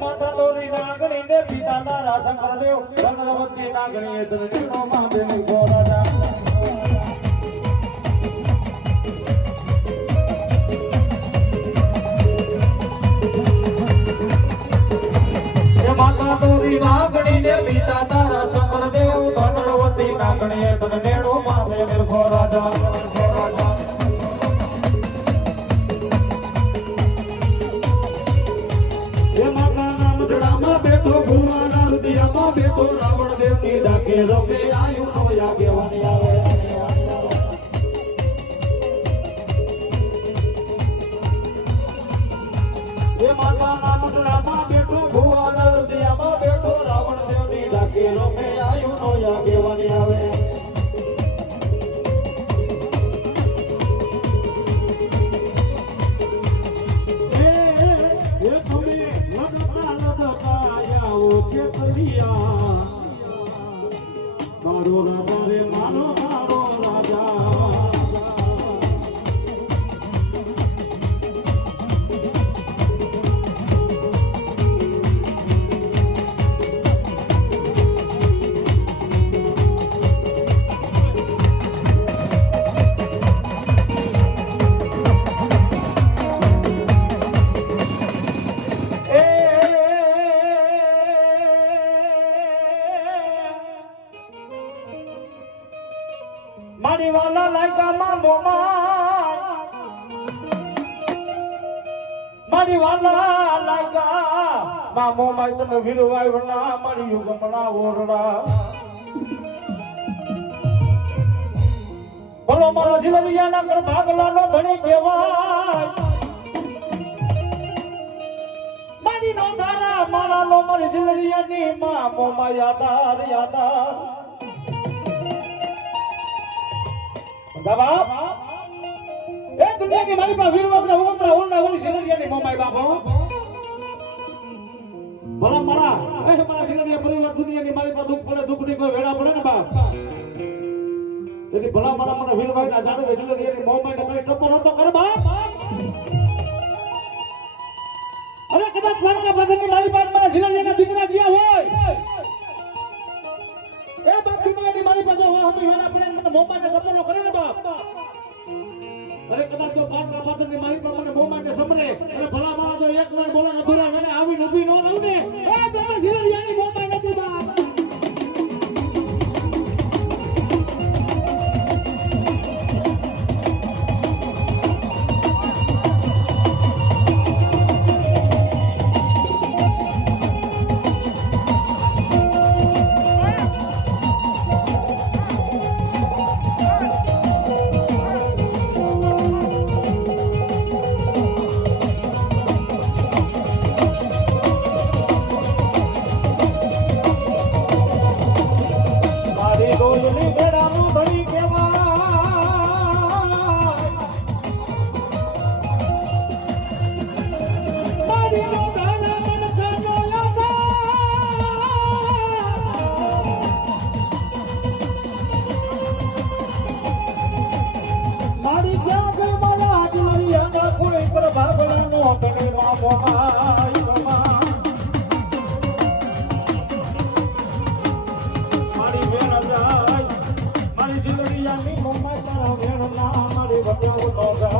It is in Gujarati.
માતા દોરી નાગણી ને પિતા તારા શંકરદેવ ચંદ્રવતી નાગણી તને નીનો માંડેલી ગોરાજા માતા દોરી નાગણી ને પિતા તારા શંકરદેવ ચંદ્રવતી નાગણી તને નીનો માંડેલી ગોરાજા બેટો રાવણ દેવની ડાકે રમે આયુ નો આગેવાની આવે એ માતાના મુંડરામાં બેટો ભુવાના હૃદયમાં બેટો રાવણ દેવની ડાકે રમે આયુ નો આગેવાની આવે મારો રાજા રે મારો રાજા મારી વાલા લાગ્યા માં મોમાય મારી વાલા લાગ્યા માં મોમાય તને વીરવાય વણા મારી યુગમણા ઓરડા બોલો મારા જીવનિયાના કર ભાગલાનો ધણી કહેવાય મારી નો ધારા મારા નો મારી જીવનિયાની માં મોમાય યાદાર યાદાર બાપ એ દુનિયા की मारी पा वीर अपना ओरना ओरी सिररिया ની મોમાઈ બાપો ભલા મારા એ મારા સિરરિયા પરિવાર દુનિયા ની મારી પા દુખ પડે દુખ ની કોઈ વેડા પડે ને બાપ તેથી ભલા મારા મને વીરભાઈ ના જાડે સિરરિયા ની મોમાઈ ને કઈ ટપો નતો કર બાપ અરે કદાચ દ્વારકા બાદની મારી પાસે મારા સિરરિયા ના દીકરા ગયા હોય એ બાપ દુનિયા ની મારી પાસે હો હમી વેડા પડે મને મોમાઈ ને ટપો ન કરે ને બાપ અરે કદાચ તો પાટના પાથરની મારી પર મને મોમાઈને સમરે અને ભલા મારા તો એક વાર બોલા નથુરા મને આવી નબી નો લઉં ને એ તમારા સિરરિયાની મોમાઈ નથી બાપ મારી જીવડિયાની મોમાઈ તારા વેણના મારી વટાવ નો